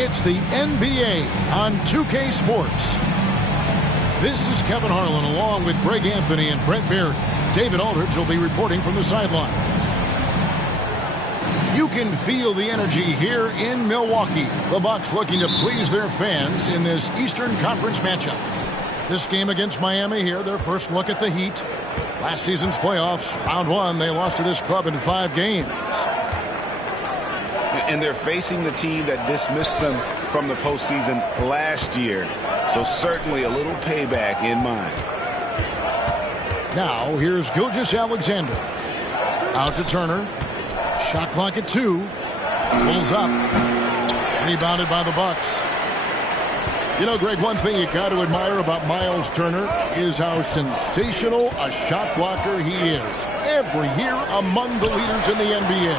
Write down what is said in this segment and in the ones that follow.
It's the NBA on 2K Sports. This is Kevin Harlan along with Greg Anthony and Brent Barry. David Aldridge will be reporting from the sidelines. You can feel the energy here in Milwaukee. The Bucks looking to please their fans in this Eastern Conference matchup. This game against Miami here, their first look at the Heat. Last season's playoffs, round one, they lost to this club in 5 games. And they're facing the team that dismissed them from the postseason last year. So certainly a little payback in mind. Now, here's Gilgeous-Alexander. Out to Turner. Shot clock at 2. Pulls up. Rebounded by the Bucks. You know, Greg, one thing you got to admire about Miles Turner is how sensational a shot blocker he is. Every year among the leaders in the NBA.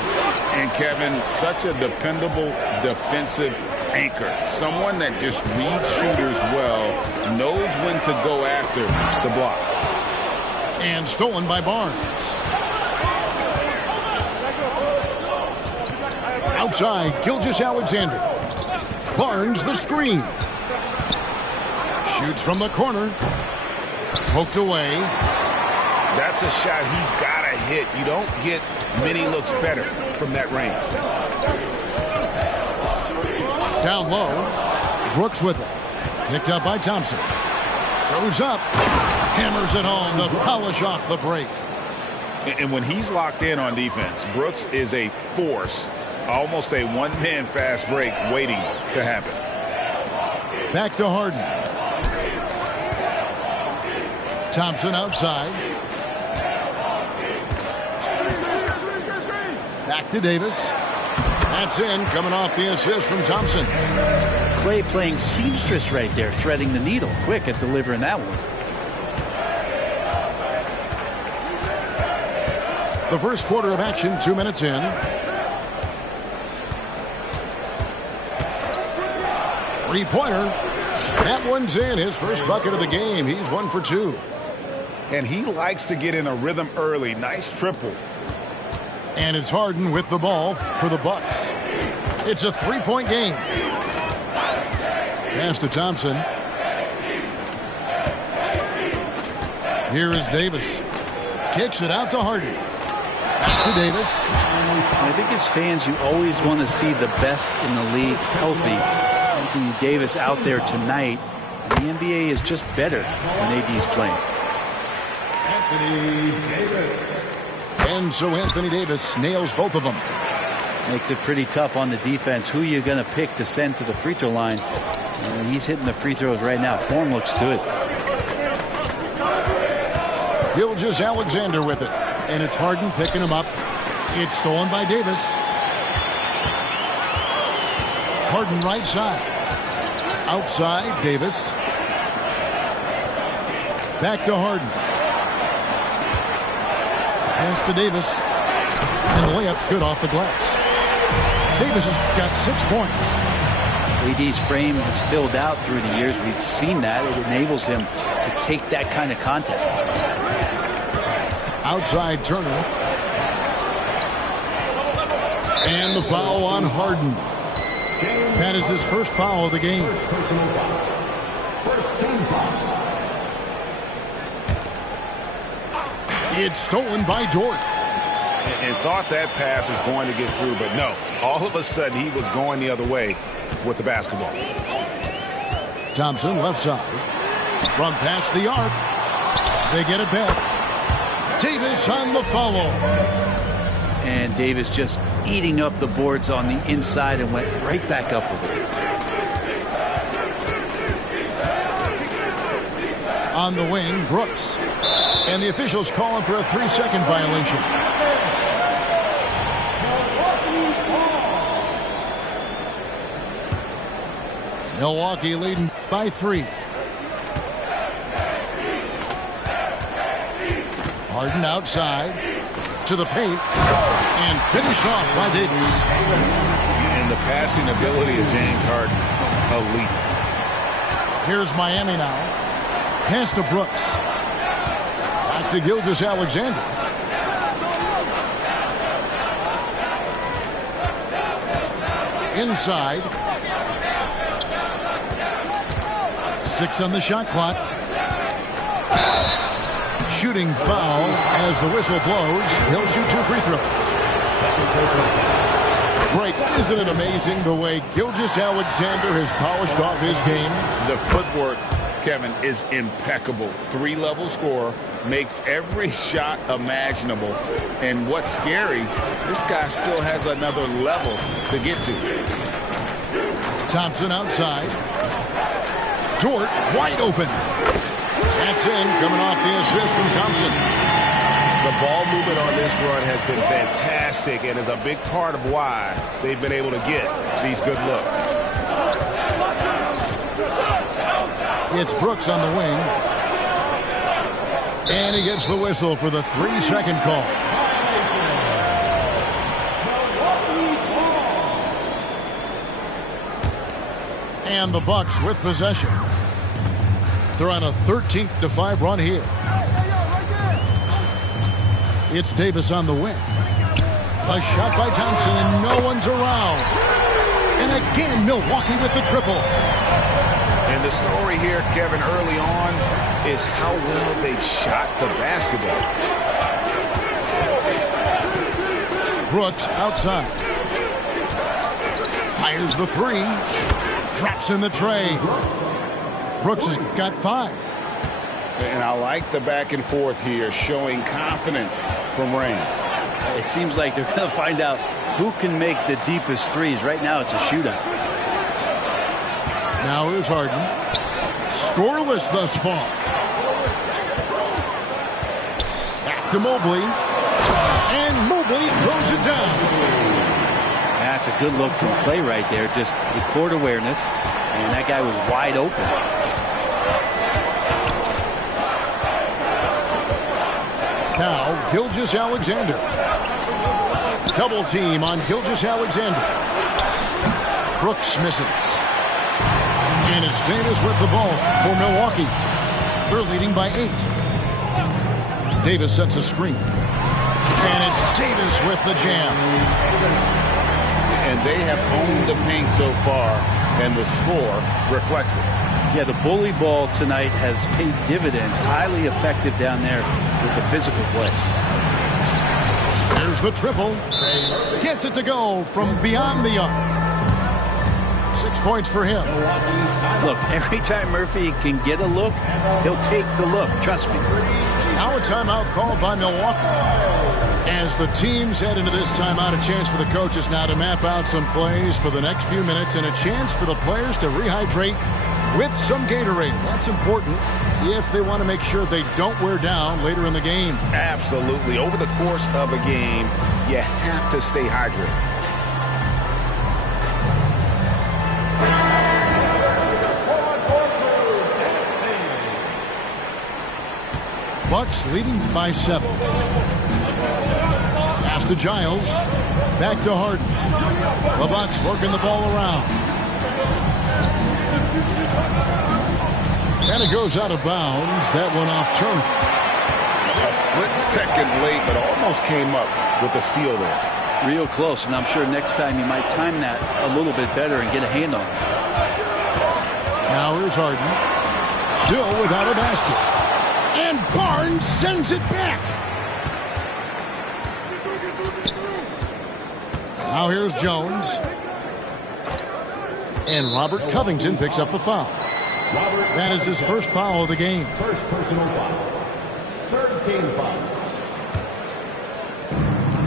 And Kevin, such a dependable defensive anchor. Someone that just reads shooters well, knows when to go after the block. And stolen by Barnes. Outside, Gilgeous-Alexander. Barnes the screen. Shoots from the corner. Poked away. That's a shot he's got to hit. You don't get many looks better from that range. Down low. Brooks with it. Picked up by Thompson. Goes up. Hammers it home to polish off the break. And when he's locked in on defense, Brooks is a force. Almost a one-man fast break waiting to happen. Back to Harden. Thompson outside. Back to Davis. That's in, coming off the assist from Thompson. Clay playing seamstress right there, threading the needle. Quick at delivering that one. The first quarter of action, 2 minutes in. Three-pointer. That one's in. His first bucket of the game. He's 1 for 2. And he likes to get in a rhythm early. Nice triple. And it's Harden with the ball for the Bucks. It's a 3-point game. Pass to Thompson. Here is Davis. Kicks it out to Harden. Back to Davis. I think as fans, you always want to see the best in the league healthy. Anthony Davis out there tonight. And the NBA is just better when AD's playing. Anthony Davis. And so Anthony Davis nails both of them. Makes it pretty tough on the defense. Who you're going to pick to send to the free throw line. And he's hitting the free throws right now. Form looks good. Gilgeous-Alexander with it. And it's Harden picking him up. It's stolen by Davis. Harden right side. Outside, Davis. Back to Harden. Pass to Davis. And the layup's good off the glass. Davis has got 6 points. AD's frame has filled out through the years. We've seen that. It enables him to take that kind of contact. Outside Turner. And the foul on Harden. That is his first foul of the game. First team foul. It's stolen by Dort. And thought that pass was going to get through, but no. All of a sudden, he was going the other way with the basketball. Thompson left side. From past the arc. They get it back. Davis on the follow. And Davis just eating up the boards on the inside and went right back up with it. On the wing, Brooks. And the officials calling for a 3-second violation. Milwaukee leading by 3. Harden outside to the paint and finished off by Davis. And the passing ability of James Harden, elite. Here's Miami now. Pass to Brooks. Back to Gilgeous-Alexander. Inside. 6 on the shot clock. Shooting foul as the whistle blows. He'll shoot 2 free throws. Great. Isn't it amazing the way Gilgeous-Alexander has polished off his game? The footwork, Kevin, is impeccable. 3-level scorer, makes every shot imaginable. And what's scary, this guy still has another level to get to. Thompson outside. Dort wide open. That's in, coming off the assist from Thompson. The ball movement on this run has been fantastic and is a big part of why they've been able to get these good looks. It's Brooks on the wing. And he gets the whistle for the 3-second call. And the Bucks with possession. They're on a 13-5 run here. It's Davis on the wing. A shot by Thompson, and no one's around. And again, Milwaukee with the triple. And the story here, Kevin, early on is how well they've shot the basketball. Brooks outside. Fires the 3. Drops in the tray. Brooks has got 5. And I like the back and forth here, showing confidence from Rain. It seems like they're going to find out who can make the deepest threes. Right now, it's a shootout. Now here's Harden. Scoreless thus far. Back to Mobley. And Mobley throws it down. That's a good look from Clay right there. Just the court awareness. And that guy was wide open. Now, Gilgeous-Alexander. Double team on Gilgeous-Alexander. Brooks misses. And it's Davis with the ball for Milwaukee. They're leading by 8. Davis sets a screen. And it's Davis with the jam. And they have owned the paint so far, and the score reflects it. Yeah, the bully ball tonight has paid dividends. Highly effective down there with the physical play. There's the triple. Gets it to go from beyond the arc. 6 points for him. Look, every time Murphy can get a look, he'll take the look. Trust me. Now a timeout called by Milwaukee. As the teams head into this timeout, a chance for the coaches now to map out some plays for the next few minutes and a chance for the players to rehydrate with some Gatorade. That's important if they want to make sure they don't wear down later in the game. Absolutely. Over the course of a game, you have to stay hydrated. Bucks leading by 7. Pass to Giles. Back to Harden. The Bucks working the ball around. And it goes out of bounds. That one off Turner. A split second late, but almost came up with a steal there. Real close, and I'm sure next time you might time that a little bit better and get a hand on it. Now here's Harden. Still without a basket. And Barnes sends it back. Now here's Jones. And Robert Covington picks up the foul. That is his first foul of the game. First personal foul. Third team foul.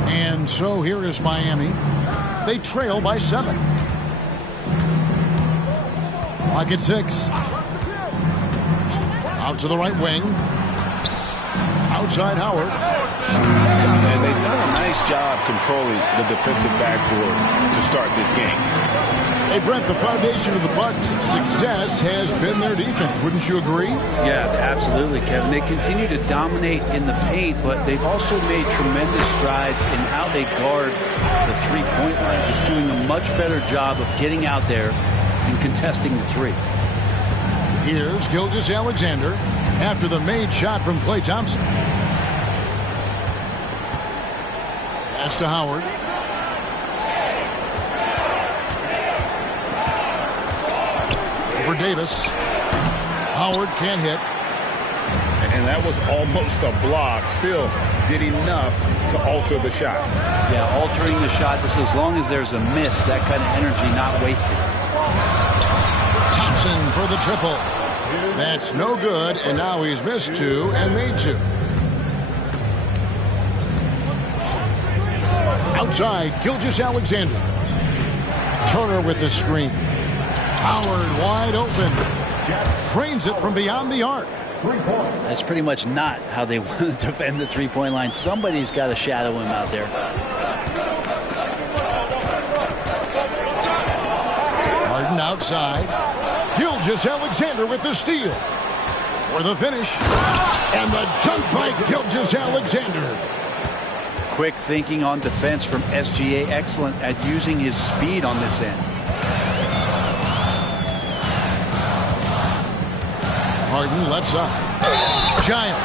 And so here is Miami. They trail by 7. Clock at 6. Out to the right wing. Outside Howard. And they've done a nice job controlling the defensive backboard to start this game. Hey, Brent, the foundation of the Bucks' success has been their defense. Wouldn't you agree? Yeah, absolutely, Kevin. They continue to dominate in the paint, but they've also made tremendous strides in how they guard the three-point line, just doing a much better job of getting out there and contesting the three. Here's Gilgeous-Alexander after the made shot from Klay Thompson. Pass to Howard. For Davis. Howard can't hit. And that was almost a block. Still did enough to alter the shot. Yeah, altering the shot just as long as there's a miss, that kind of energy not wasted. Thompson for the triple. That's no good, and now he's missed 2 and made 2. Outside, Gilgeous-Alexander. Turner with the screen. Howard wide open. Drains it from beyond the arc. That's pretty much not how they want to defend the three-point line. Somebody's got to shadow him out there. Harden outside. Gilgeous-Alexander with the steal. For the finish. And the dunk by Gilgeous-Alexander. Quick thinking on defense from SGA. Excellent at using his speed on this end. Harden left side. Giants.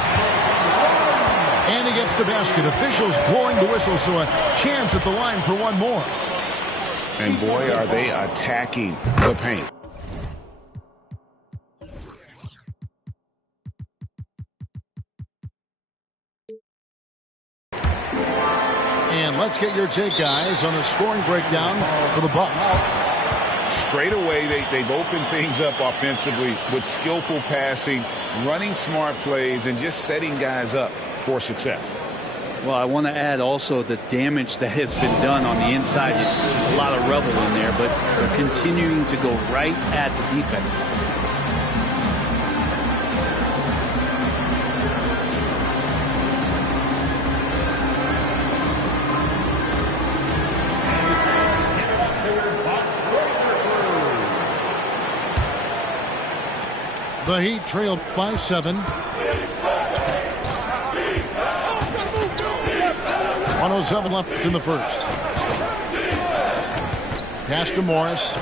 And he gets the basket. Officials blowing the whistle, so a chance at the line for one more. And boy, are they attacking the paint. And let's get your take, guys, on the scoring breakdown for the Bucks. Straight away, they've opened things up offensively with skillful passing, running smart plays, and just setting guys up for success. Well, I want to add also the damage that has been done on the inside. A lot of rubble in there, but they're continuing to go right at the defense. The Heat trailed by 7. 1:07 left in the first. Pass to Morris.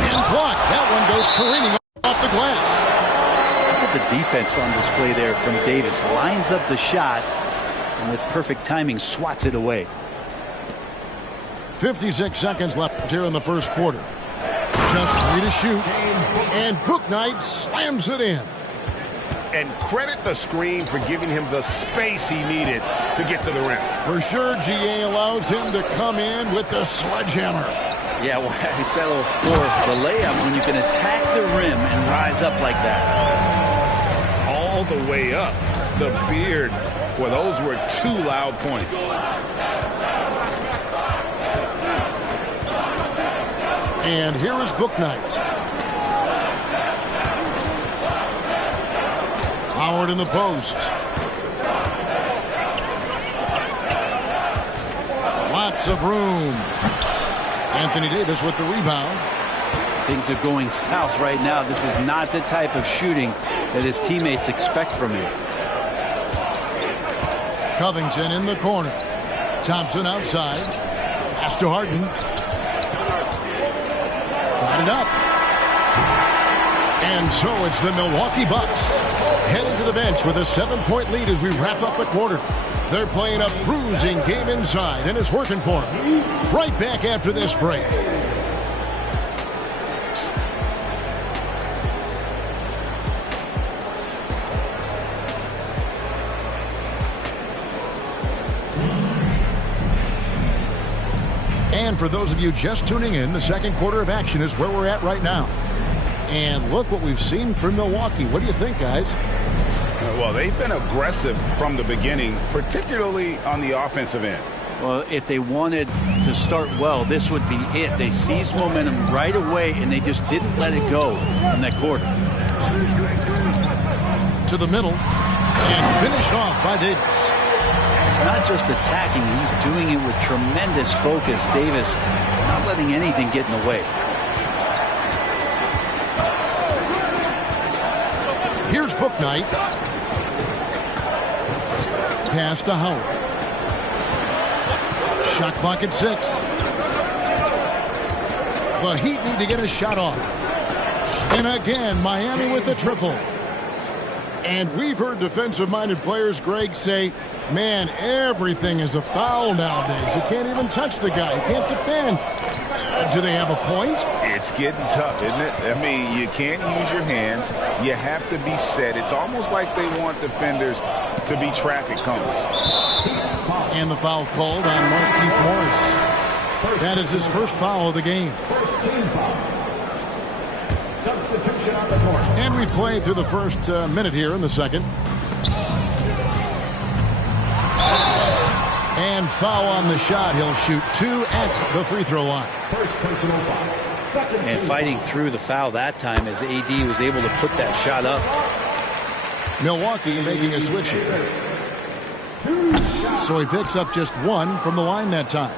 And blocked. That one goes careening off the glass. Look at the defense on display there from Davis. Lines up the shot and with perfect timing swats it away. 56 seconds left here in the first quarter. Just 3 to shoot. And Bouknight slams it in. And credit the screen for giving him the space he needed to get to the rim. For sure, GA allows him to come in with the sledgehammer. Yeah, well, I settled for the layup when you can attack the rim and rise up like that. All the way up. The beard. Well, those were 2 loud points. And here is Bouknight. Howard in the post. Lots of room. Anthony Davis with the rebound. Things are going south right now. This is not the type of shooting that his teammates expect from him. Covington in the corner. Thompson outside. Pass to Harden. Got it up. And so it's the Milwaukee Bucks heading to the bench with a 7-point lead as we wrap up the quarter. They're playing a bruising game inside, and it's working for them. Right back after this break. And for those of you just tuning in, the second quarter of action is where we're at right now. And look what we've seen from Milwaukee. What do you think, guys? Well, they've been aggressive from the beginning, particularly on the offensive end. Well, if they wanted to start well, this would be it. They seized momentum right away, and they just didn't let it go in that quarter. To the middle, and finished off by Davis. It's not just attacking. He's doing it with tremendous focus. Davis not letting anything get in the way. Here's Bouknight. Pass to Howard. Shot clock at 6. The Heat need to get a shot off. And again, Miami with the triple. And we've heard defensive-minded players, Greg, say, man, everything is a foul nowadays. You can't even touch the guy. You can't defend. Do they have a point? It's getting tough, isn't it? I mean, you can't use your hands. You have to be set. It's almost like they want defenders to be traffic cones. And the foul called on Markieff Morris. That is his first foul of the game. First team foul. Substitution on the court. And we played through the first minute here in the second. And foul on the shot. He'll shoot 2 at the free throw line. First personal foul. Second And fighting through the foul that time as AD was able to put that shot up. Milwaukee making a switch here. So he picks up just 1 from the line that time.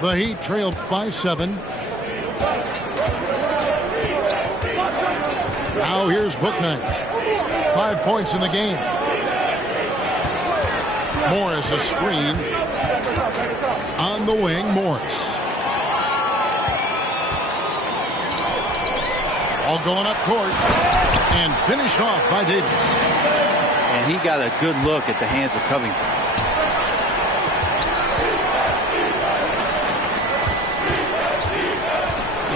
The Heat trailed by 7. Now here's Bouknight. 5 points in the game. Morris a screen. On the wing, Morris. All going up court. And finished off by Davis. And he got a good look at the hands of Covington.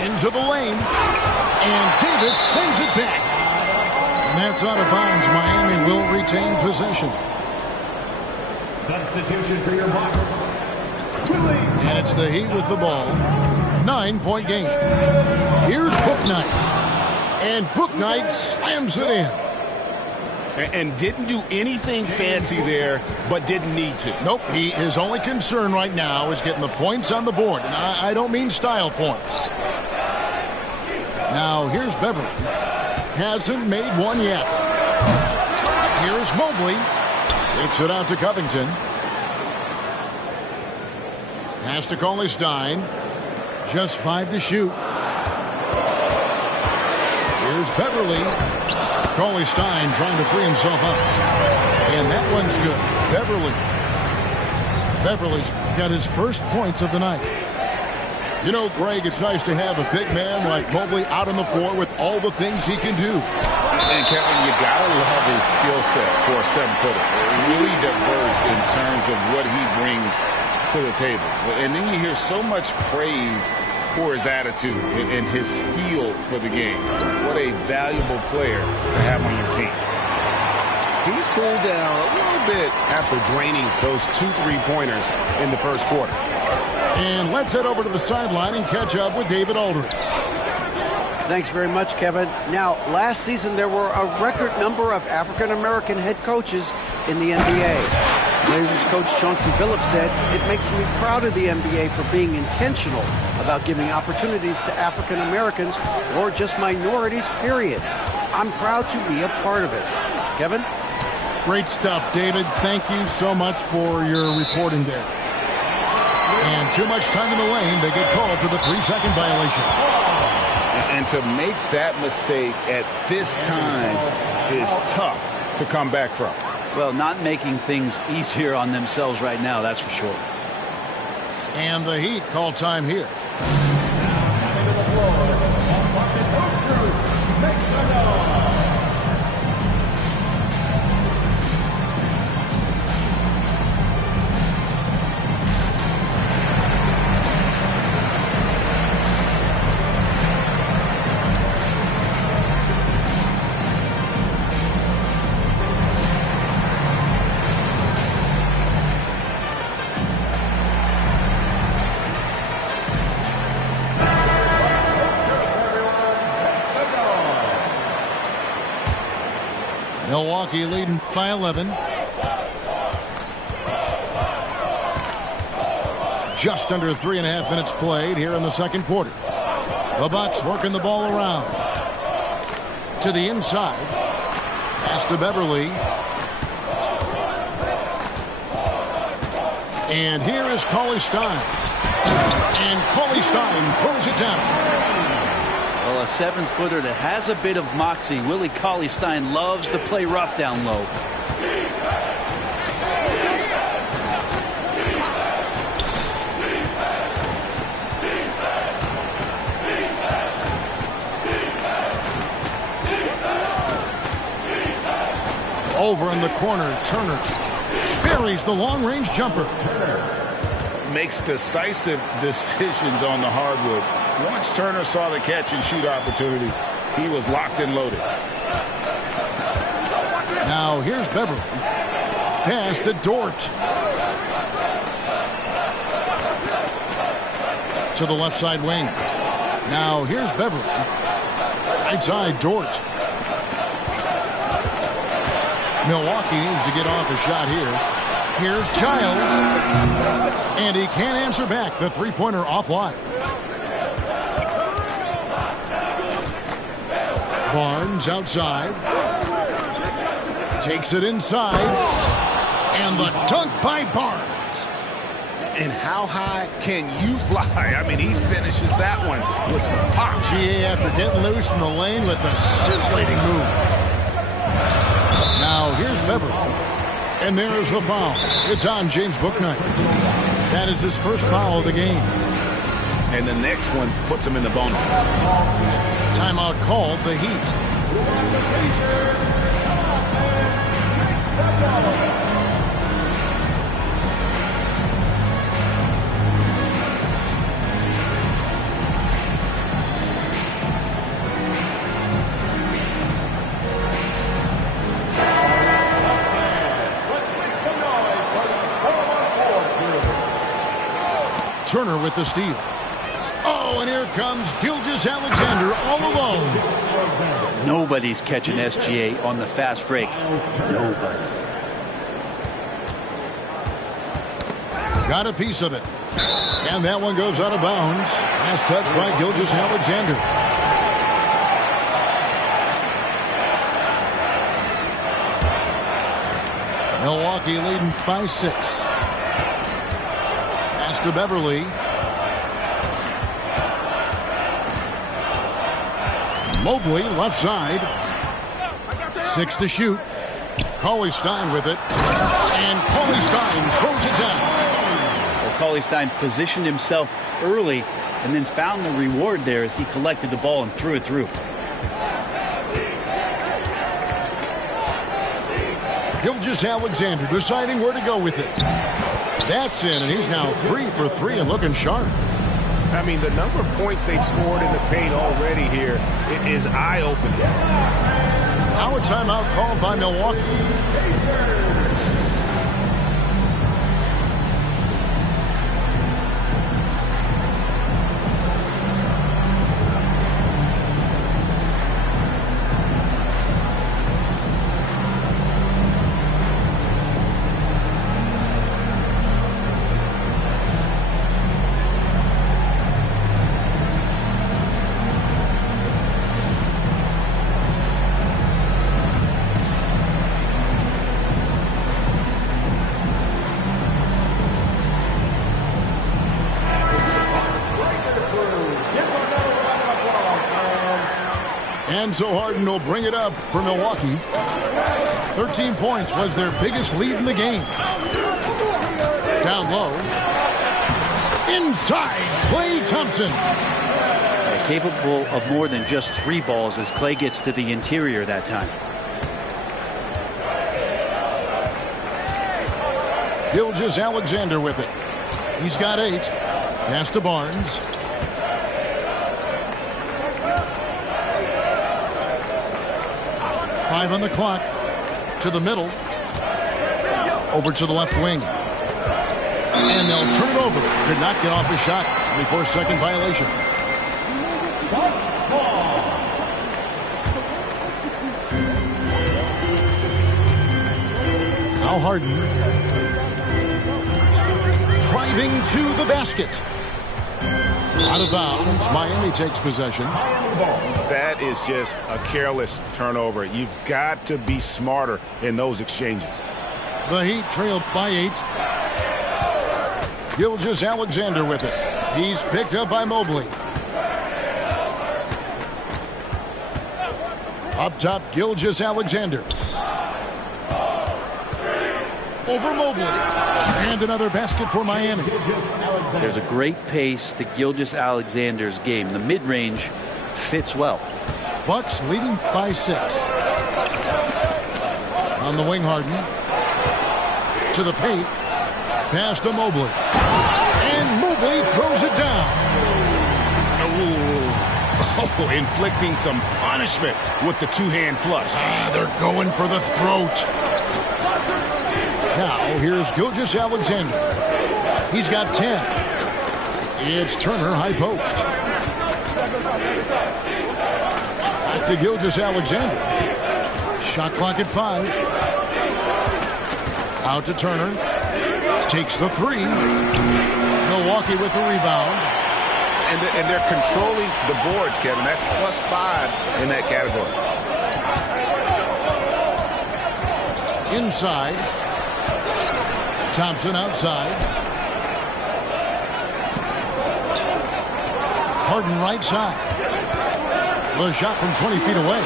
Into the lane. And Davis sends it back. And that's out of bounds. Miami will retain possession. Substitution for your Bucks. And it's the Heat with the ball. 9-point game. Here's Bouknight. And Bouknight slams it in. And didn't do anything fancy there, but didn't need to. Nope, his only concern right now is getting the points on the board. And I don't mean style points. Now, here's Beverly. Hasn't made one yet. Here's Mobley. Takes it out to Covington. Pass to Cauley-Stein. Just 5 to shoot. Here's Beverly. Cauley-Stein trying to free himself up. And that one's good. Beverly's got his first points of the night. You know, Greg, it's nice to have a big man like Mobley out on the floor with all the things he can do. And Kevin, you gotta love his skill set for a 7-footer. Really diverse in terms of what he brings to the table. And then you hear so much praise for his attitude and his feel for the game. What a valuable player to have on your team. He's cooled down a little bit after draining those 2 3-pointers in the first quarter. And let's head over to the sideline and catch up with David Aldridge. Thanks very much, Kevin. Now, last season there were a record number of African-American head coaches in the NBA. Blazers coach Chauncey Billups said, "It makes me proud of the NBA for being intentional about giving opportunities to African-Americans or just minorities, period. I'm proud to be a part of it." Kevin? Great stuff, David. Thank you so much for your reporting there. And too much time in the lane. They get called for the 3-second violation. And to make that mistake at this time is tough to come back from. Well, not making things easier on themselves right now, that's for sure. And the Heat call time here. Milwaukee leading by 11. Just under 3.5 minutes played here in the second quarter. The Bucks working the ball around. To the inside. Pass to Beverly. And here is Cauley-Stein. And Cauley-Stein throws it down. Well, a 7-footer that has a bit of moxie. Willie Cauley-Stein loves to play rough down low. Over in the corner, Turner buries the long-range jumper. Makes decisive decisions on the hardwood. Once Turner saw the catch and shoot opportunity, he was locked and loaded. Now here's Beverly. Pass to Dort. To the left side wing. Now here's Beverly. Right side Dort. Milwaukee needs to get off a shot here. Here's Giles. And he can't answer back. The three-pointer offline. Barnes outside. Takes it inside. And the dunk by Barnes. And how high can you fly? I mean, he finishes that one with some pop. GA after getting loose in the lane with a scintillating move. Now here's Beverly. And there's the foul. It's on James Bouknight. That is his first foul of the game. And the next one puts him in the bonus. Timeout called the Heat. Turner with the steal. Oh, and here comes Gilgeous-Alexander all alone. Nobody's catching SGA on the fast break. Nobody. Got a piece of it. And that one goes out of bounds. Last touch by Gilgeous-Alexander. Milwaukee leading by 6. Pass to Beverly. Mobley left side. 6 to shoot. Cauley-Stein with it. And Cauley-Stein throws it down. Well, Cauley-Stein positioned himself early and then found the reward there as he collected the ball and threw it through. Gilgeous-Alexander deciding where to go with it. That's in, and he's now 3 for 3 and looking sharp. I mean, the number of points they've scored in the paint already here is eye-opening. Now a timeout called by Milwaukee. So Harden will bring it up for Milwaukee. 13 points was their biggest lead in the game. Down low. Inside, Klay Thompson. Capable of more than just 3 balls as Klay gets to the interior that time. Gilgeous-Alexander with it. He's got 8. Pass to Barnes. Five on the clock. To the middle. Over to the left wing. And they'll turn it over. Could not get off his shot. 24-second violation. Now Harden. Driving to the basket. Out of bounds. Miami takes possession. That is just a careless turnover. You've got to be smarter in those exchanges. The Heat trailed by 8. Gilgeous-Alexander with it. He's picked up by Mobley. Up top, Gilgeous-Alexander. Over Mobley. And another basket for Miami. There's a great pace to Gilgeous-Alexander's game. The mid-range fits well. Bucks leading by 6. On the wing, Harden. To the paint. Pass to Mobley. And Mobley throws it down. Oh, inflicting some punishment with the two-hand flush. They're going for the throat. Now, here's Gilgeous-Alexander. He's got 10. It's Turner, high post. Back to Gilgeous-Alexander. Shot clock at 5. Out to Turner. Takes the 3. Milwaukee with the rebound. And they're controlling the boards, Kevin. That's +5 in that category. Inside. Thompson outside. Harden right side. The shot from 20 feet away.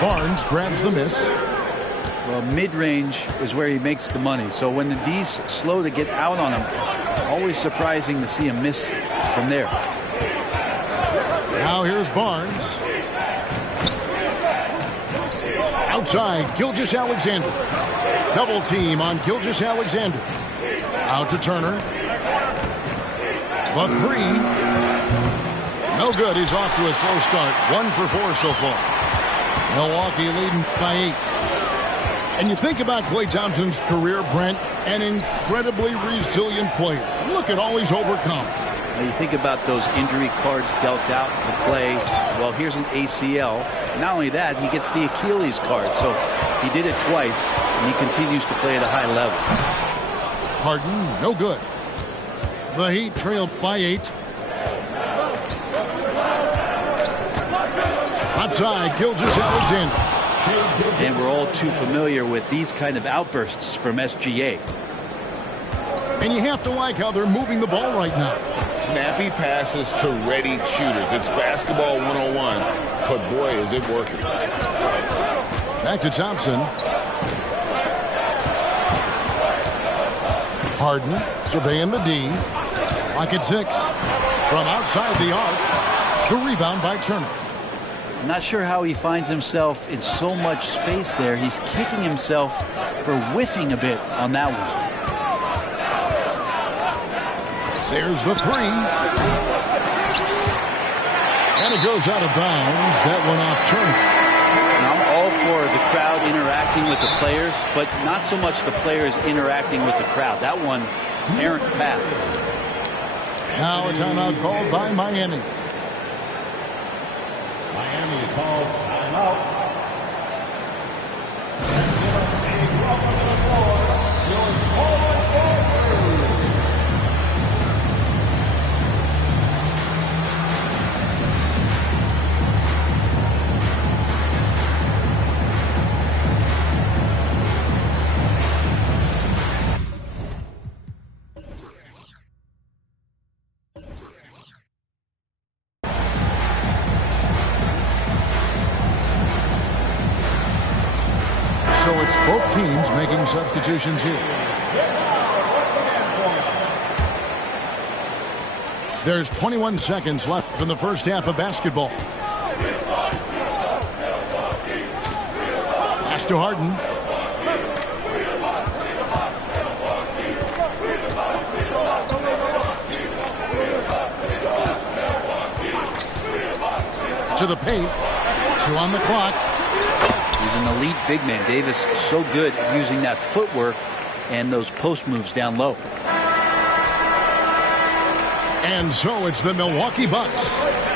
Barnes grabs the miss. Well, mid-range is where he makes the money. So when the D's slow to get out on him, always surprising to see him miss from there. Now here's Barnes. Outside, Gilgeous-Alexander. Double team on Gilgeous-Alexander. Out to Turner. The 3. No good. He's off to a slow start. 1 for 4 so far. Milwaukee leading by 8. And you think about Klay Thompson's career, Brent, an incredibly resilient player. Look at all he's overcome. Now you think about those injury cards dealt out to Klay. Well, here's an ACL. Not only that, he gets the Achilles card. So he did it twice, and he continues to play at a high level. Harden, no good. The Heat trail by 8. Outside, Gilgeous-Alexander. And we're all too familiar with these kind of outbursts from SGA. And you have to like how they're moving the ball right now. Snappy passes to ready shooters. It's basketball 101, but boy, is it working. Back to Thompson. Harden surveying the D. Like at 6. From outside the arc. The rebound by Turner. I'm not sure how he finds himself in so much space there. He's kicking himself for whiffing a bit on that one. There's the 3. And it goes out of bounds. That one off Turner. And I'm all for the crowd interacting with the players, but not so much the players interacting with the crowd. That one, errant pass. Now a timeout called by Miami. Miami calls timeout. Let's give up a welcome to the floor. Your forward forward. So it's both teams making substitutions here. There's 21 seconds left in the first half of basketball. Pass to Harden. To the paint. 2 on the clock. He's an elite big man. Davis so good at using that footwork and those post moves down low. And so it's the Milwaukee Bucks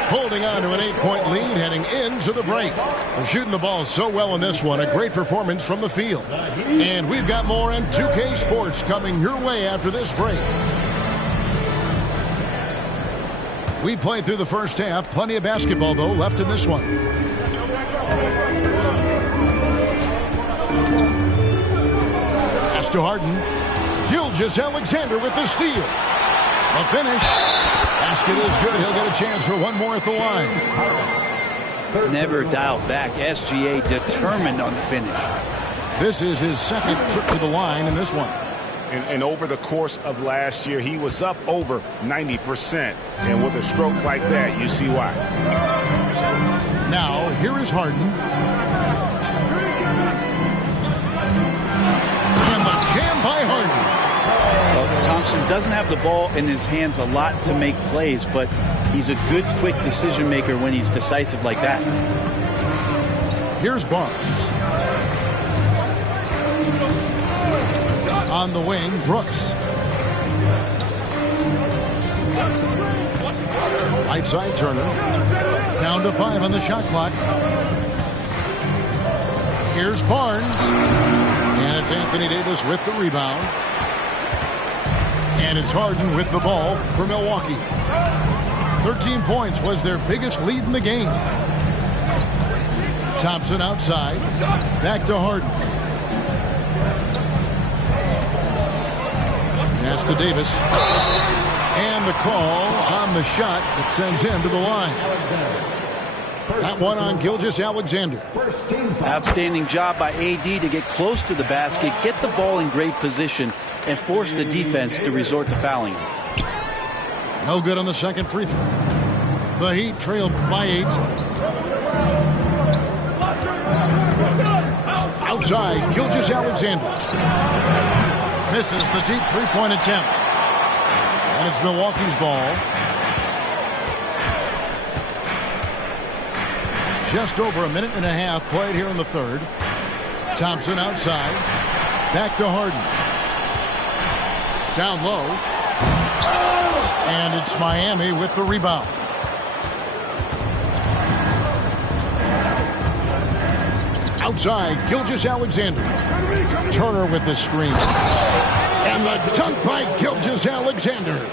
holding on to an 8-point lead heading into the break. They're shooting the ball so well in this one. A great performance from the field. And we've got more on 2K Sports coming your way after this break. We played through the first half. Plenty of basketball, though, left in this one. Pass to Harden. Gilgeous-Alexander with the steal. A finish. Basket is good. He'll get a chance for one more at the line. Never dialed back. SGA determined on the finish. This is his second trip to the line in this one. And over the course of last year, he was up over 90%. And with a stroke like that, you see why. Now, here is Harden. And the jam by Harden. Well, Thompson doesn't have the ball in his hands a lot to make plays, but he's a good, quick decision maker when he's decisive like that. Here's Barnes. On the wing, Brooks. Right side, Turner. Down to 5 on the shot clock. Here's Barnes. And it's Anthony Davis with the rebound. And it's Harden with the ball for Milwaukee. 13 points was their biggest lead in the game. Thompson outside. Back to Harden. Pass to Davis. And the call on the shot that sends him to the line. That one on Gilgeous-Alexander. Outstanding job by AD to get close to the basket, get the ball in great position, and force the defense to resort to fouling him. No good on the second free throw. The Heat trailed by 8. Outside, Gilgeous-Alexander. Misses the deep three-point attempt. And it's Milwaukee's ball. Just over a minute and a half played here in the third. Thompson outside. Back to Harden. Down low. And it's Miami with the rebound. Outside, Gilgeous-Alexander. Turner with the screen. And the dunk by Gilgeous-Alexander.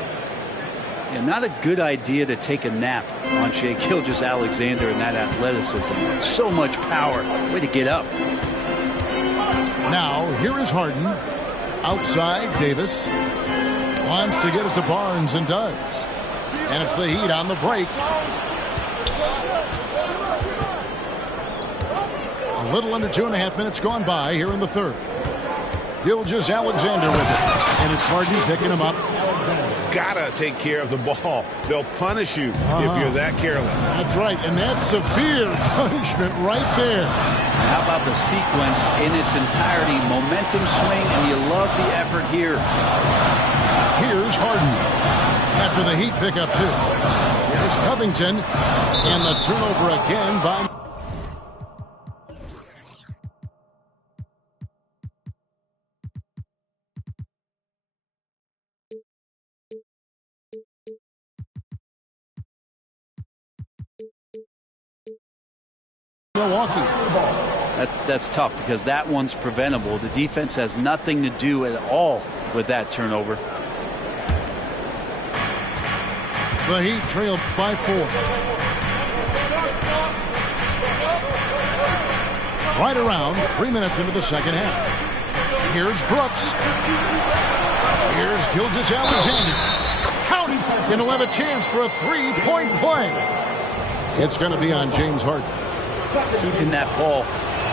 Yeah, not a good idea to take a nap on Shai Gilgeous-Alexander and that athleticism. So much power. Way to get up. Now, here is Harden. Outside, Davis. Wants to get it to Barnes and does. And it's the Heat on the break. A little under 2.5 minutes gone by here in the third. Gilgeous-Alexander with it. And it's Harden picking him up. Gotta take care of the ball. They'll punish you if you're that careless. That's right, and that's severe punishment right there. How about the sequence in its entirety? Momentum swing, and you love the effort here. Here's Harden. After the Heat pick up 2. Here's Covington. And the turnover again by... Milwaukee. That's tough because that one's preventable. The defense has nothing to do at all with that turnover. The Heat trailed by 4. Right around 3 minutes into the second half. Here's Brooks. Here's Gilgeous-Alexander. Counting. And he'll have a chance for a 3-point play. It's going to be on James Harden. Keeping that ball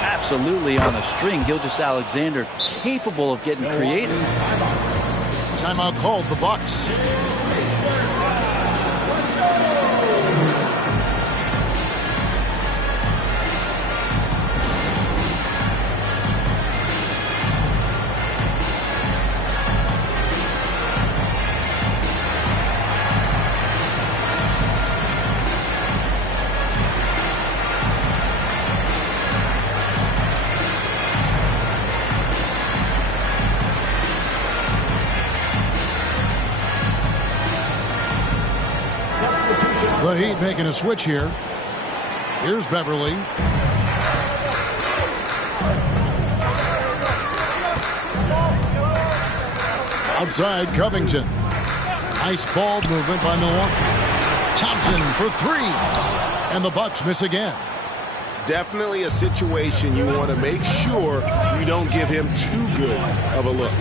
absolutely on a string. Gilgeous-Alexander capable of getting creative. Timeout called the Bucks. The Heat making a switch here. Here's Beverly. Outside, Covington. Nice ball movement by Milwaukee. Thompson for 3. And the Bucks miss again. Definitely a situation you want to make sure you don't give him too good of a look.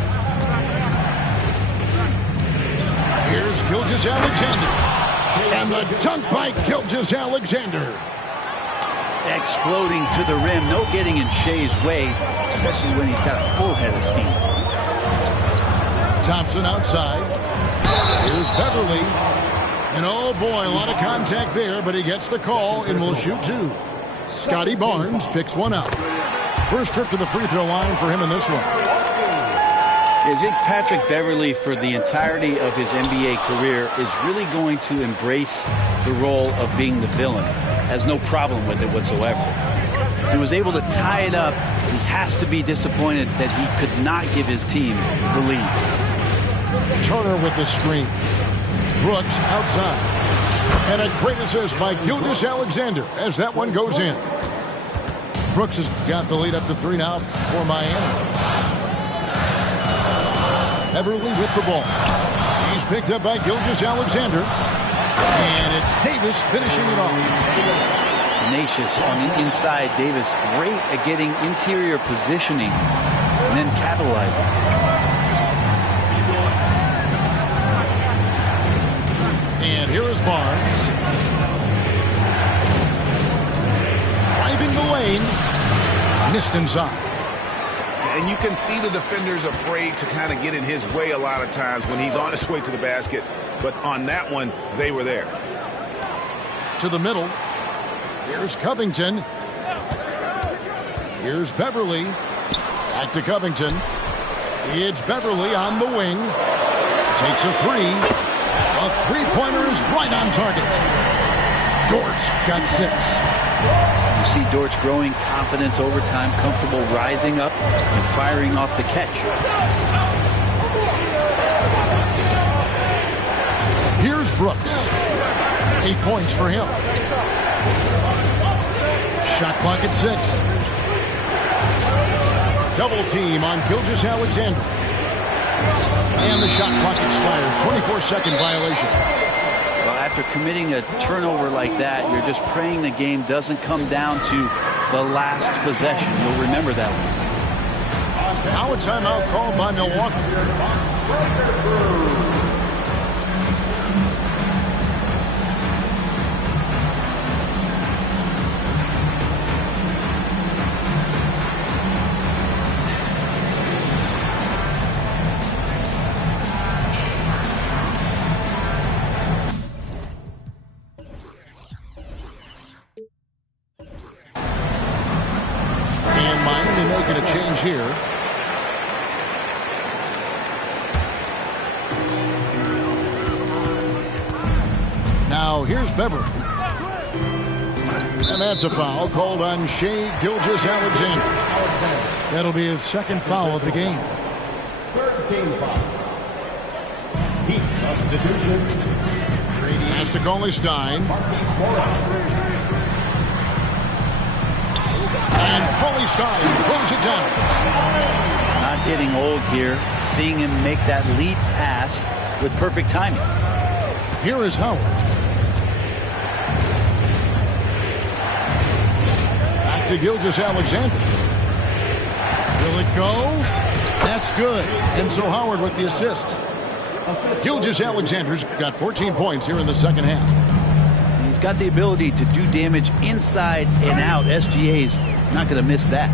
Here's Gilgeous-Alexander. And the dunk by Gilgeous-Alexander. Exploding to the rim. No getting in Shai's way, especially when he's got a full head of steam. Thompson outside. Here's Beverly. And oh boy, a lot of contact there, but he gets the call and will shoot 2. Scotty Barnes picks one up. First trip to the free throw line for him in this one. I think Patrick Beverley, for the entirety of his NBA career, is really going to embrace the role of being the villain. Has no problem with it whatsoever. He was able to tie it up. He has to be disappointed that he could not give his team the lead. Turner with the screen. Brooks outside. And a great assist by Gilgeous-Alexander as that one goes in. Brooks has got the lead up to 3 now for Miami. Beverley with the ball. He's picked up by Gilgeous-Alexander. And it's Davis finishing it off. Tenacious on the inside. Davis great at getting interior positioning and then capitalizing. And here is Barnes. Driving the lane. Missed inside. And you can see the defenders afraid to kind of get in his way a lot of times when he's on his way to the basket. But on that one, they were there. To the middle. Here's Covington. Here's Beverley. Back to Covington. It's Beverley on the wing. Takes a three. A three-pointer is right on target. Dort got 6. You see Dort's growing confidence over time, comfortable rising up and firing off the catch. Here's Brooks. 8 points for him. Shot clock at 6. Double team on Gilgeous-Alexander. And the shot clock expires. 24-second violation. Well, after committing a turnover like that, you're just praying the game doesn't come down to the last possession. You'll remember that one. Now a timeout called by Milwaukee. Making a change here. Now here's Beverley. And that's a foul called on Shai Gilgeous-Alexander. That'll be his second foul of the game. Third team foul. Heat substitution. Has to Cauley-Stein. And Cauley-Stein throws it down. Not getting old here. Seeing him make that lead pass with perfect timing. Here is Howard. Back to Gilgeous-Alexander. Will it go? That's good. And so Howard with the assist. Gilgeous-Alexander's got 14 points here in the second half. He's got the ability to do damage inside and out. SGA's not going to miss that.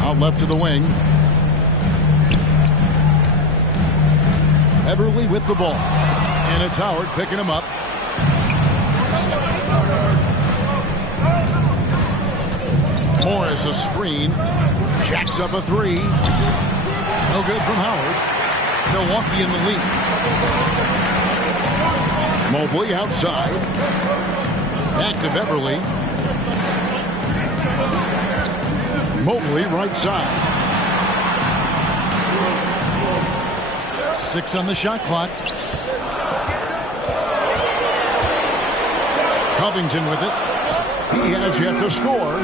Out left to the wing. Beverley with the ball. And it's Howard picking him up. Morris a screen. Jacks up a three. No good from Howard. Milwaukee in the lead. Mobley outside. Back to Beverley. Mobley right side. 6 on the shot clock. Covington with it. He has yet to score.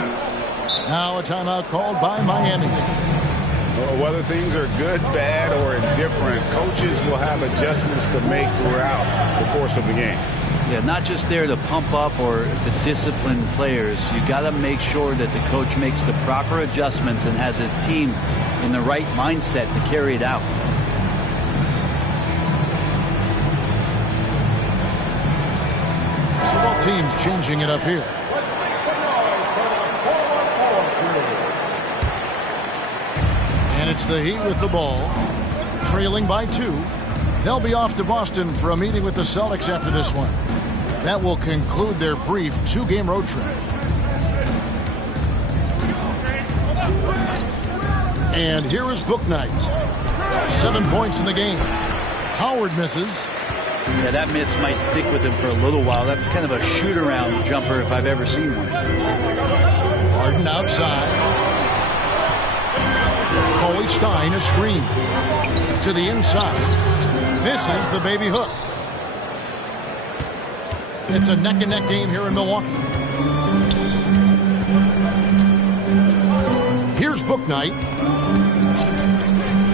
Now a timeout called by Miami. Well, whether things are good, bad, or indifferent, coaches will have adjustments to make throughout the course of the game. Yeah, not just there to pump up or to discipline players. You got to make sure that the coach makes the proper adjustments and has his team in the right mindset to carry it out. So both teams changing it up here. And it's the Heat with the ball, trailing by 2. They'll be off to Boston for a meeting with the Celtics after this one. That will conclude their brief 2-game road trip. And here is Bouknight. 7 points in the game. Howard misses. Yeah, that miss might stick with him for a little while. That's kind of a shoot-around jumper if I've ever seen one. Harden outside. Coley Stein a screen. To the inside. Misses the baby hook. It's a neck-and-neck game here in Milwaukee. Here's Bouknight.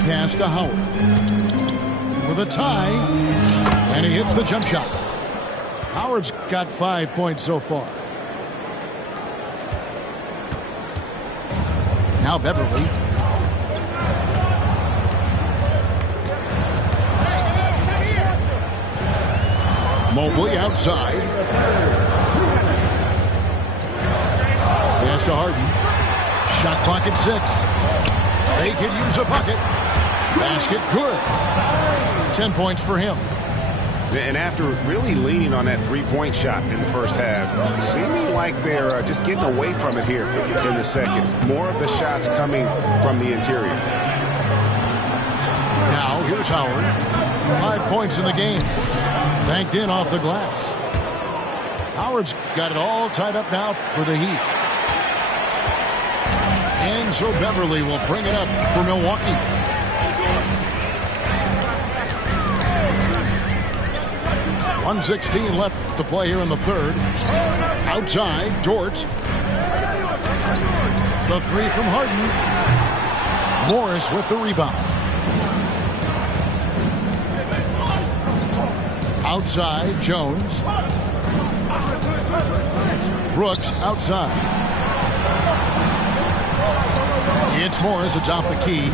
Pass to Howard. For the tie. And he hits the jump shot. Howard's got 5 points so far. Now Beverly. Mobley outside. Pass to Harden. Shot clock at 6. They could use a bucket. Basket good. 10 points for him. And after really leaning on that three-point shot in the first half, seeming like they're just getting away from it here in the second. More of the shots coming from the interior. Now here's Howard. 5 points in the game. Banked in off the glass. Howard's got it all tied up now for the Heat. And so Beverly will bring it up for Milwaukee. .116 left to play here in the third. Outside, Dort. The three from Harden. Morris with the rebound. Outside, Jones. Brooks outside. It's Morris atop the key.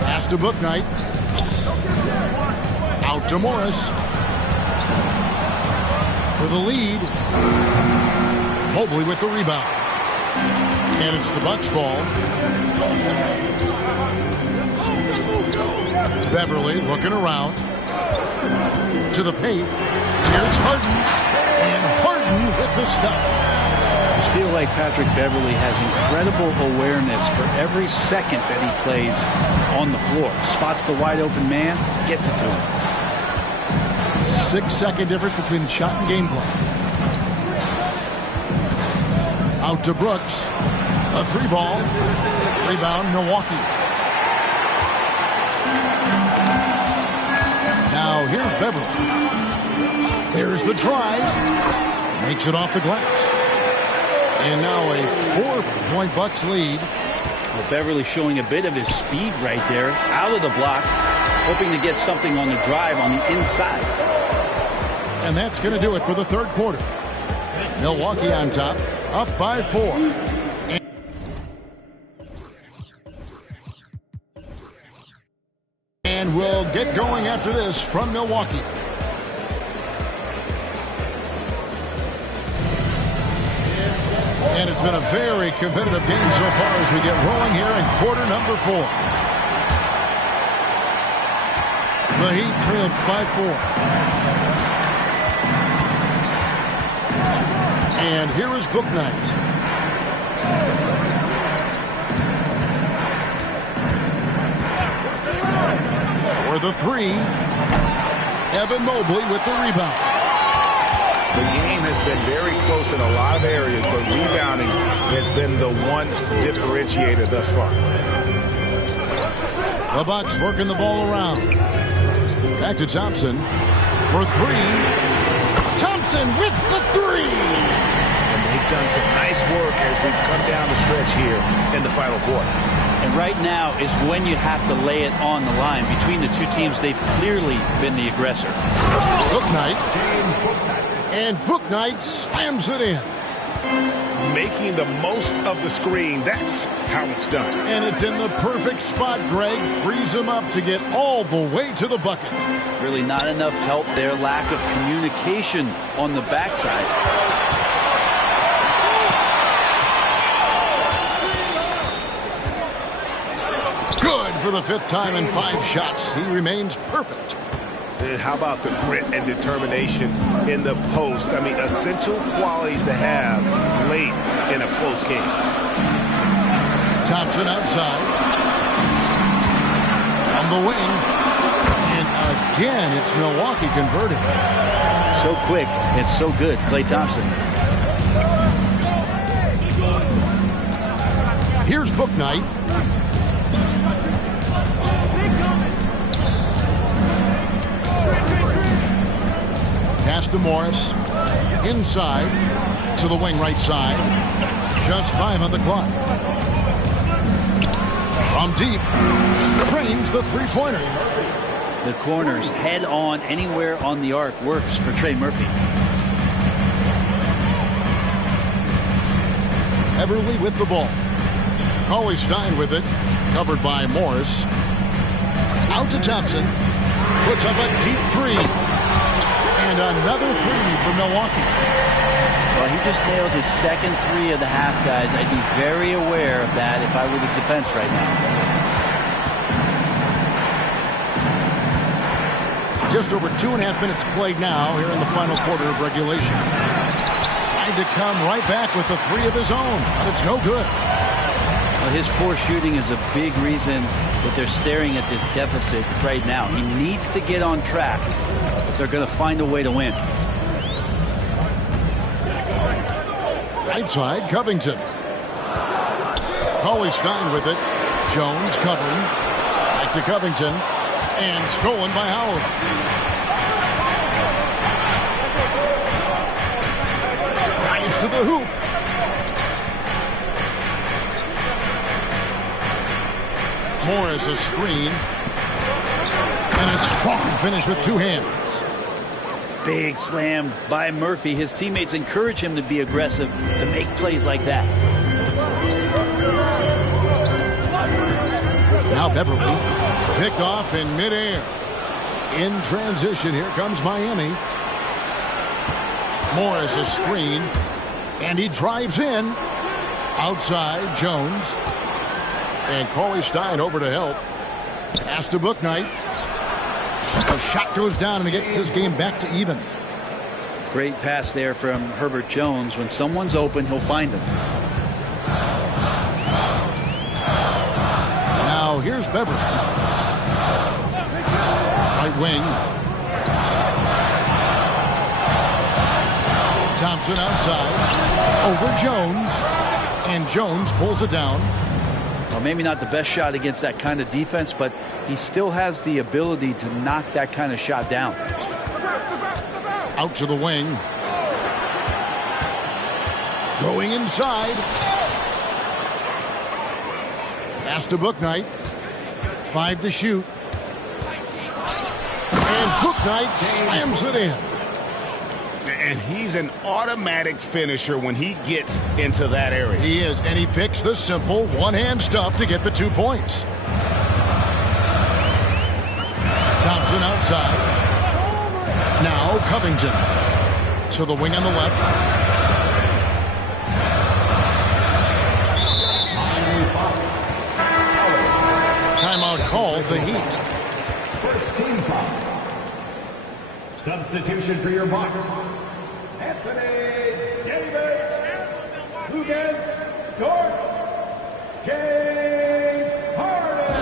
Pass to Bouknight. Out to Morris. For the lead. Mobley with the rebound. And it's the Bucks ball. Beverly looking around. To the paint. Here's Harden. And Harden with the stuff. I feel like Patrick Beverly has incredible awareness for every second that he plays on the floor. Spots the wide open man, gets it to him. 6-second difference between shot and game clock. Out to Brooks. A three ball. Rebound, Milwaukee. Now here's Beverly. There's the drive. Makes it off the glass. And now a 4-point Bucks lead. Well, Beverly showing a bit of his speed right there. Out of the blocks. Hoping to get something on the drive on the inside. And that's going to do it for the third quarter. Milwaukee on top, up by 4. And we'll get going after this from Milwaukee. And it's been a very competitive game so far as we get rolling here in quarter number 4. The Heat trailed by 4. And here is Bouknight. For the three. Evan Mobley with the rebound. The game has been very close in a lot of areas, but rebounding has been the one differentiator thus far. The Bucks working the ball around. Back to Thompson for 3. Thompson with the 3. And they've done some nice work as we've come down the stretch here in the final quarter. And right now is when you have to lay it on the line. Between the two teams, they've clearly been the aggressor. Bouknight. And Bouknight slams it in. Making the most of the screen. That's how it's done. And it's in the perfect spot. Greg frees him up to get all the way to the bucket. Really not enough help there. Lack of communication on the backside. Good for the 5th time in 5 shots. He remains perfect. And how about the grit and determination in the post? I mean, essential qualities to have late in a close game. Thompson outside. From the wing. And again, it's Milwaukee converting. So quick and so good, Klay Thompson. Here's Bouknight. Pass to Morris. Inside to the wing right side. Just 5 on the clock. From deep. Trains the three-pointer. The corners head on anywhere on the arc works for Trey Murphy. Everly with the ball. Cauley-Stein with it. Covered by Morris. Out to Thompson. Puts up a deep three. And another three for Milwaukee. Well, he just nailed his second three of the half, guys. I'd be very aware of that if I were the defense right now. Just over 2.5 minutes played now here in the final quarter of regulation. Trying to come right back with the three of his own, but it's no good. Well, his poor shooting is a big reason that they're staring at this deficit right now. He needs to get on track if they're going to find a way to win. Right side, Covington. Cauley-Stein with it. Jones covering. Back to Covington. And stolen by Howard. Drives to the hoop. Morris a screen. And a strong finish with two hands. Big slam by Murphy. His teammates encourage him to be aggressive, to make plays like that. Now Beverly picked off in midair. In transition, here comes Miami. Morris a screen. And he drives in. Outside, Jones. And Cauley-Stein over to help. Pass to Bouknight. The shot goes down and he gets this game back to even. Great pass there from Herbert Jones. When someone's open, he'll find them. Now here's Beverly. Right wing. Thompson outside. Over Jones. And Jones pulls it down. Well, maybe not the best shot against that kind of defense, but he still has the ability to knock that kind of shot down. Out to the wing. Going inside. Pass to Bouknight. 5 to shoot. And Bouknight slams it in. And he's an automatic finisher when he gets into that area. He is, and he picks the simple one-hand stuff to get the 2 points. Thompson outside. Now Covington. To the wing on the left. Timeout called the Heat. First team foul. Substitution for your Bucks. Anthony Davis. Against Dort. James Harden.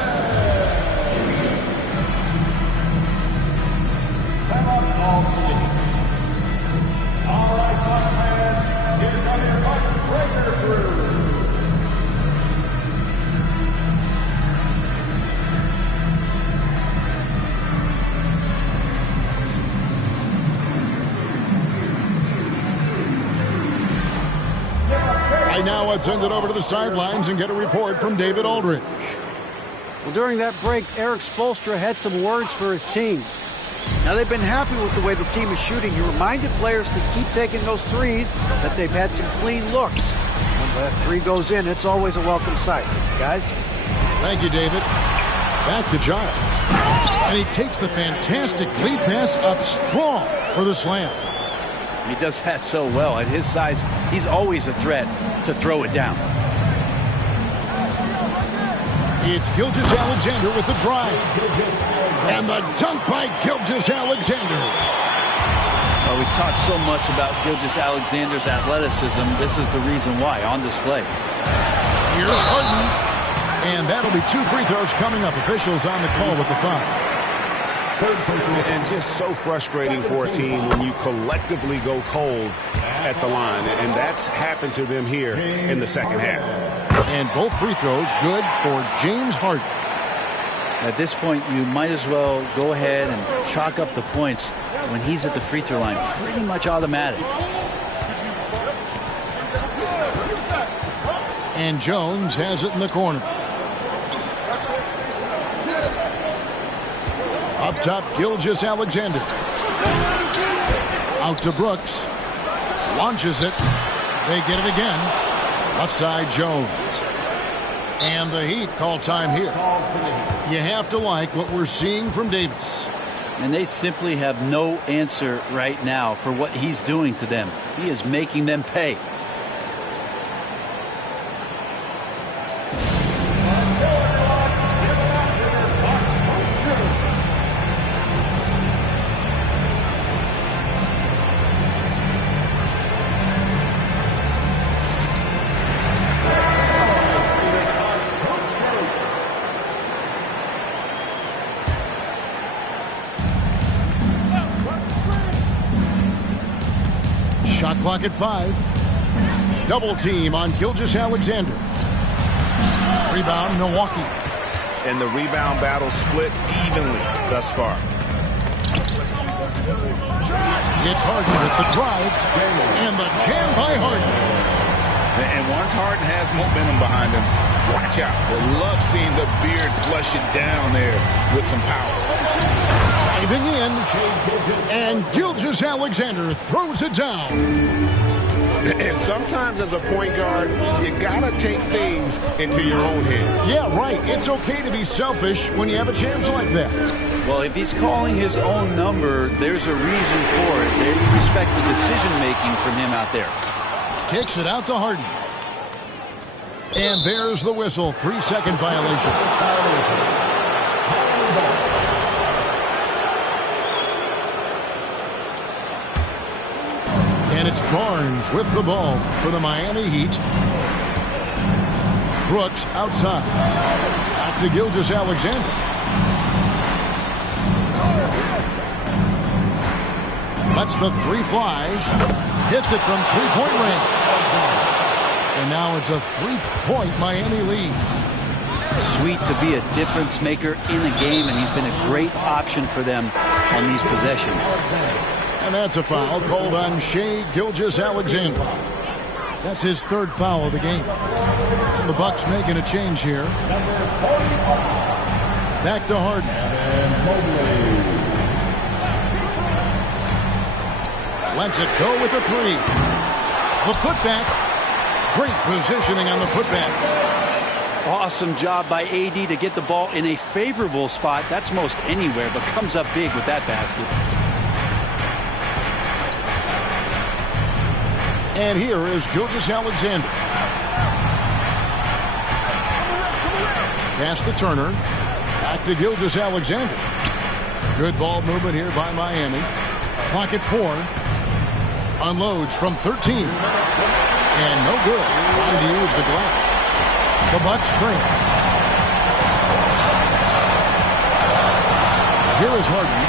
Timeout called for the Heat. All right, Bucks fans. Here come your Bucks breaker crew. Now let's send it over to the sidelines and get a report from David Aldridge. Well, during that break, Eric Spoelstra had some words for his team. Now, they've been happy with the way the team is shooting. He reminded players to keep taking those threes, that they've had some clean looks. When that three goes in, it's always a welcome sight. Guys? Thank you, David. Back to Giles. And he takes the fantastic lead pass up strong for the slam. He does that so well. At his size, he's always a threat to throw it down. It's Gilgeous-Alexander with the drive. And the dunk by Gilgeous-Alexander. Well, we've talked so much about Gilgeous-Alexander's athleticism. This is the reason why, on display. Here's Harden. And that'll be 2 free throws coming up. Officials on the call with the foul. And just so frustrating for a team when you collectively go cold at the line. And that's happened to them here in the second half. And both free throws good for James Harden. At this point, you might as well go ahead and chalk up the points when he's at the free throw line. Pretty much automatic. And Jones has it in the corner. Up top, Gilgeous-Alexander. Out to Brooks. Launches it. They get it again. Left side, Jones. And the Heat call time here. You have to like what we're seeing from Davis. And they simply have no answer right now for what he's doing to them. He is making them pay. Shot clock at 5. Double team on Gilgeous-Alexander. Rebound, Milwaukee. And the rebound battle split evenly thus far. It's Harden with the drive. And the jam by Harden. And once Harden has momentum behind him, watch out. I love seeing the beard flush it down there with some power. Driving in. And Gilgeous-Alexander throws it down. And sometimes as a point guard, you gotta take things into your own hands. Yeah, right. It's okay to be selfish when you have a chance like that. Well, if he's calling his own number, there's a reason for it. They respect the decision-making from him out there. Kicks it out to Harden. And there's the whistle. 3-second violation. And it's Barnes with the ball for the Miami Heat. Brooks outside. Back to Gilgeous-Alexander. Lets the 3 fly. Hits it from 3-point range. And now it's a 3-point Miami lead. Sweet to be a difference maker in a game, and he's been a great option for them on these possessions. And that's a foul called on Shai Gilgeous-Alexander. That's his 3rd foul of the game. And the Bucks making a change here. Back to Harden. Lets it go with the 3. The putback. Great positioning on the putback. Awesome job by AD to get the ball in a favorable spot. That's most anywhere, but comes up big with that basket. And here is Gilgeous-Alexander. Pass to Turner. Back to Gilgeous-Alexander. Good ball movement here by Miami. Clock at 4. Unloads from 13. And no good. Trying to use the glass. The Bucks trail. Here is Harden.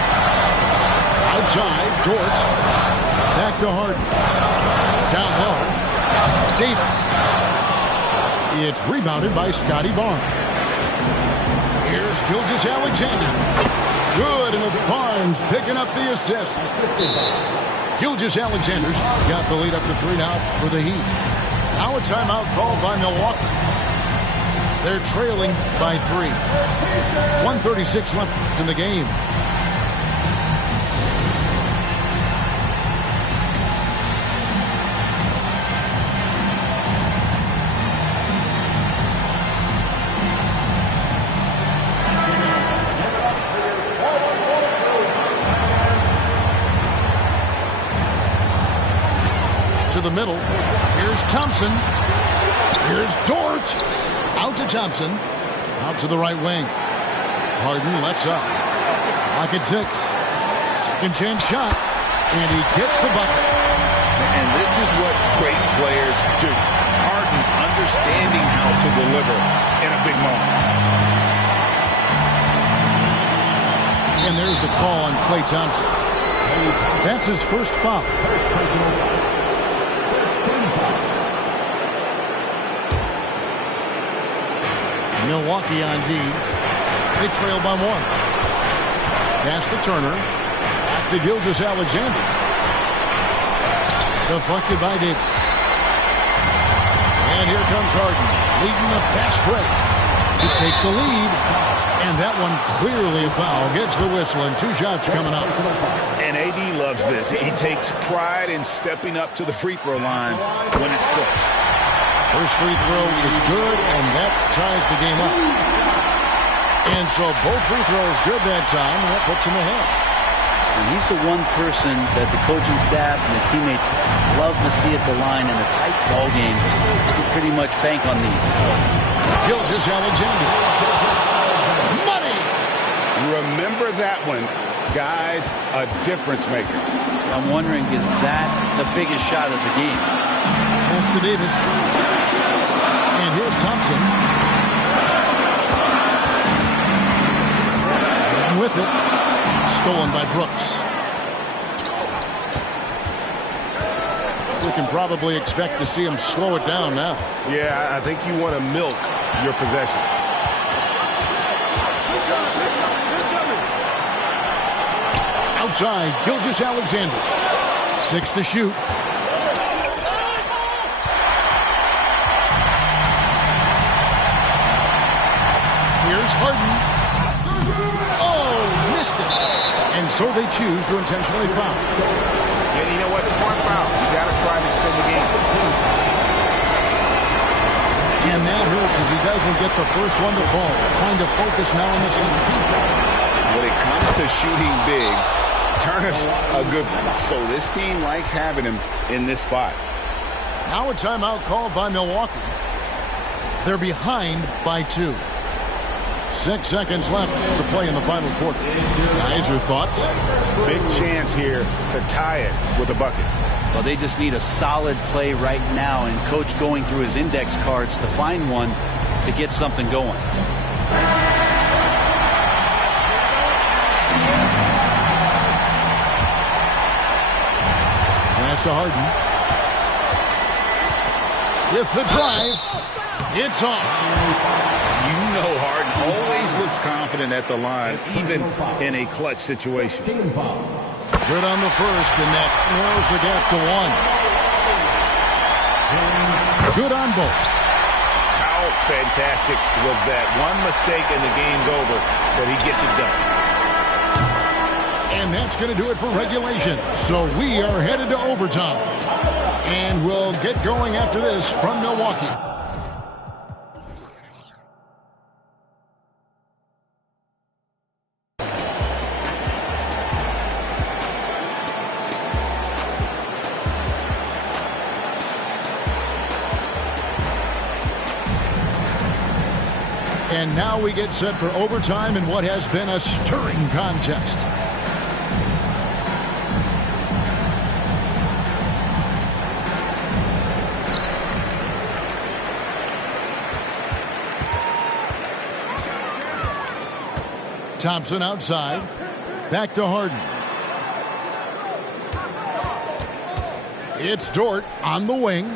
Outside, Dort. Back to Harden. Down low. Davis. It's rebounded by Scotty Barnes. Here's Gilgeous-Alexander. Good, and it's Barnes picking up the assist. Gilgeous-Alexander's got the lead up to 3 now for the Heat. Now a timeout called by Milwaukee. They're trailing by 3. 1:36 left in the game. To the middle. Here's Thompson. Here's Dort. Out to Thompson. Out to the right wing. Harden left side. Clock at 6. Second chance shot. And he gets the bucket. And this is what great players do. Harden understanding how to deliver in a big moment. And there's the call on Klay Thompson. That's his first foul. Milwaukee on D. They trail by 1. Pass to Turner. Back to Gilgeous-Alexander. Deflected by Davis. And here comes Harden, leading the fast break to take the lead. And that one clearly a foul. Gets the whistle, and 2 shots coming up. And AD loves this. He takes pride in stepping up to the free throw line when it's close. First free throw is good, and that ties the game up. And so both free throws good that time, and that puts him ahead. And he's the one person that the coaching staff and the teammates love to see at the line in a tight ball game. You can pretty much bank on these. Gilgeous-Alexander. Money! Remember that one. Guys, a difference maker. I'm wondering, is that the biggest shot of the game? Pass to Davis. And here's Thompson. And with it. Stolen by Brooks. We can probably expect to see him slow it down now. Yeah, I think you want to milk your possessions. Outside, Gilgeous-Alexander. 6 to shoot. Here's Harden. Oh, missed it. And so they choose to intentionally foul. And you know what? Smart foul. You got to try to extend the game. And that hurts as he doesn't get the first one to fall. Trying to focus now on the second. When it comes to shooting bigs, Turner's a good one. So this team likes having him in this spot. Now a timeout called by Milwaukee. They're behind by 2. 6 seconds left to play in the final quarter. Guys, your thoughts? Big chance here to tie it with a bucket. Well, they just need a solid play right now, and Coach going through his index cards to find one to get something going. Pass to Harden. With the drive, it's off. You know Harden always looks confident at the line, even in a clutch situation. Good on the first, and that narrows the gap to 1. Good on both. How fantastic was that? One mistake and the game's over, but he gets it done. And that's going to do it for regulation. So we are headed to overtime. And we'll get going after this from Milwaukee. And now we get set for overtime in what has been a stirring contest. Thompson outside. Back to Harden. It's Dort on the wing.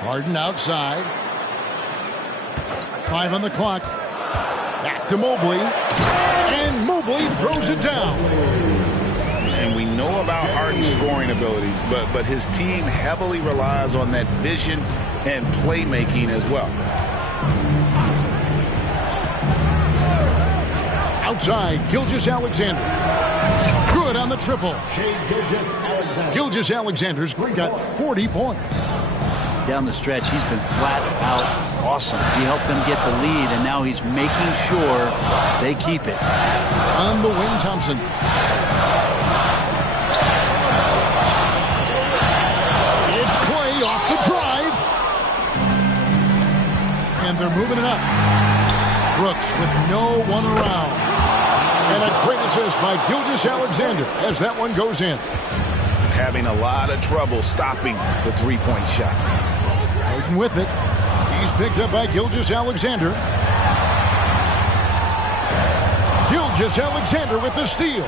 Harden outside. 5 on the clock. Back to Mobley. And Mobley throws it down. And we know about Harden's scoring abilities, but his team heavily relies on that vision and playmaking as well. Outside, Gilgeous-Alexander. Good on the triple. Gilgeous-Alexander's got 40 points. Down the stretch, he's been flat out awesome. He helped them get the lead, and now he's making sure they keep it. On the wing, Thompson. It's Klay off the drive. And they're moving it up. Brooks with no one around. And a great assist by Gilgeous-Alexander as that one goes in. Having a lot of trouble stopping the three-point shot. Harden with it. He's picked up by Gilgeous-Alexander. Gilgeous-Alexander with the steal.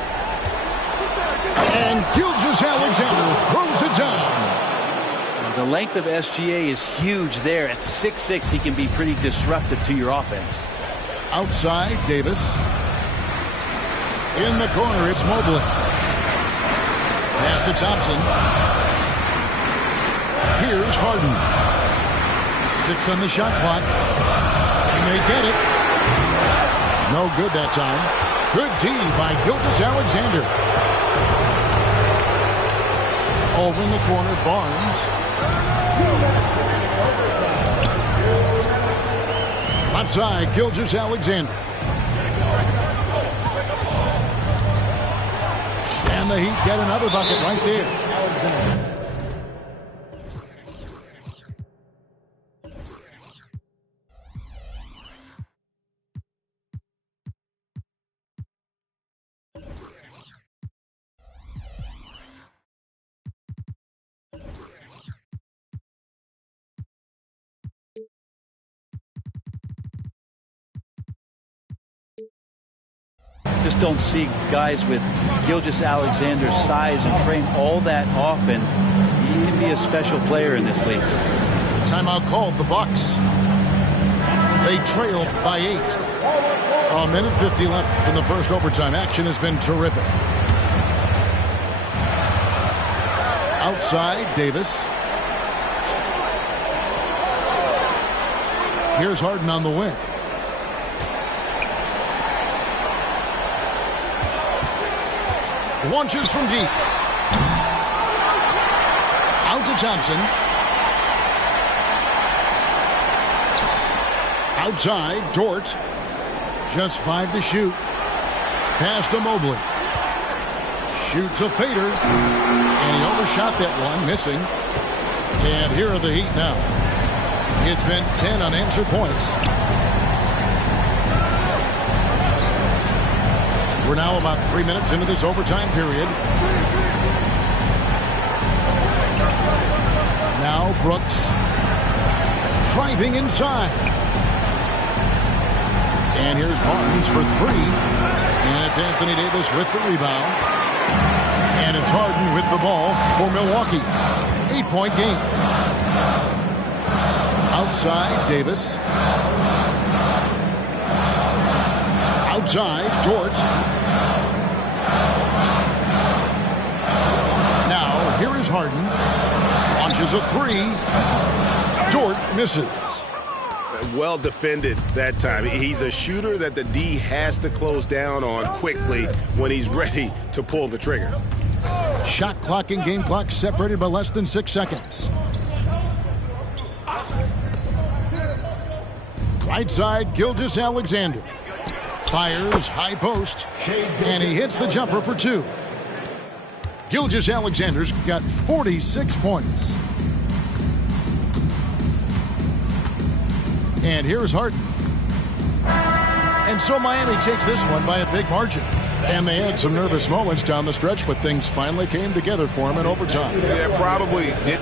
And Gilgeous-Alexander throws it down. The length of SGA is huge there. At 6'6", he can be pretty disruptive to your offense. Outside, Davis. In the corner, it's Mobley. Pass to Thompson. Here's Harden. 6 on the shot clock. And they get it. No good that time. Good D by Gilgeous-Alexander. Over in the corner, Barnes. Left side, Gilgeous-Alexander. And the Heat get another bucket right there. Just don't see guys with Gilgeous-Alexander's size and frame all that often. He can be a special player in this league. Timeout called, the Bucks. They trailed by 8. A minute 50 left in the first overtime. Action has been terrific. Outside, Davis. Here's Harden on the wing. Launches from deep. Out to Thompson. Outside, Dort. Just 5 to shoot. Pass to Mobley. Shoots a fader. And he overshot that one, missing. And here are the Heat now. It's been 10 unanswered points. We're now about 3 minutes into this overtime period. Now Brooks driving inside. And here's Barnes for 3. And it's Anthony Davis with the rebound. And it's Harden with the ball for Milwaukee. 8-point game. Outside, Davis. Outside, Dort. Now, here is Harden. Launches a 3. Dort misses. Well defended that time. He's a shooter that the D has to close down on quickly when he's ready to pull the trigger. Shot clock and game clock separated by less than 6 seconds. Right side, Gilgeous-Alexander. Fires, high post, and he hits the jumper for 2. Gilgeous-Alexander's got 46 points. And here's Harden. And so Miami takes this one by a big margin. And they had some nervous moments down the stretch, but things finally came together for him in overtime. Yeah, probably did